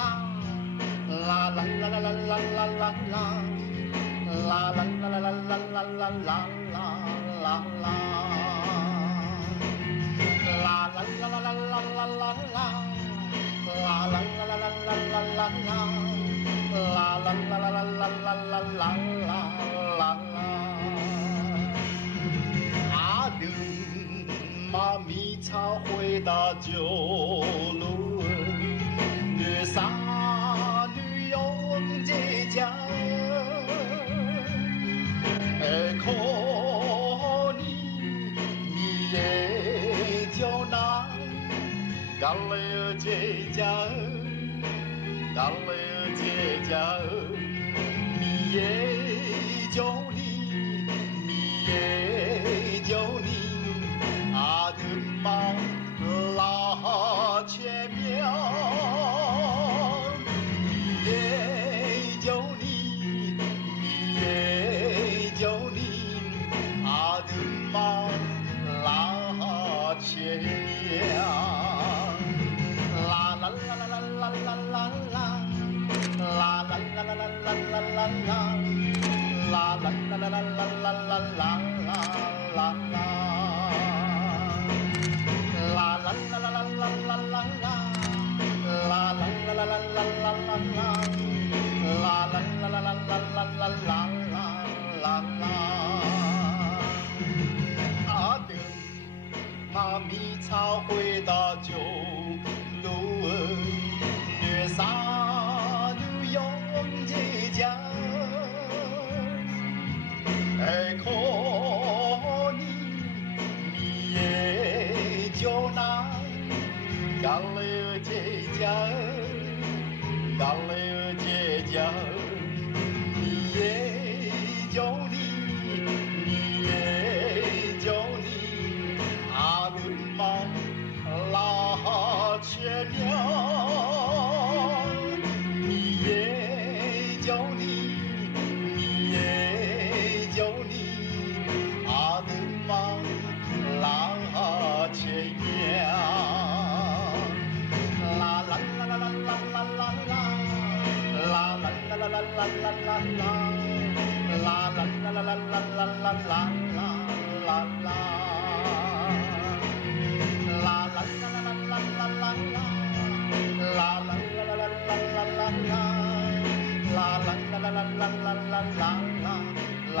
啦啦啦啦啦啦啦啦啦，啦啦啦啦啦啦啦啦啦啦啦啦，啦啦啦啦啦啦啦啦啦，啦啦啦啦啦啦啦啦啦，啦啦啦啦啦啦啦啦啦啦。阿伦妈咪草回到九路，女杀女用这家，可你也就那，干了这家，干了这家，你也就你也就你。阿德玛拉前面，你也就你也就你，阿德玛拉前面，啦啦啦啦啦啦啦啦啦，啦啦啦啦啦啦啦啦啦，啦啦啦啦啦啦啦啦啦啦。啦啦啦啦啦啦啦啦啦，啦啦啦啦啦啦啦啦啦，啦啦啦啦啦啦啦啦啦。阿德妈咪草回到九路，虐杀女用这家，可你也就那干了这家，干了这家，你也就你也就你，阿伦玛拉前面，你也就你也就你，阿伦玛拉前面，啦啦啦啦啦啦啦啦啦，啦啦啦啦啦啦啦啦，啦啦啦啦啦啦啦啦啦啦，啦啦啦啦啦啦啦啦啦啦，啦啦啦啦啦啦啦啦啦啦，啦啦啦啦啦啦啦啦啦啦，啦啦啦啦啦啦啦啦。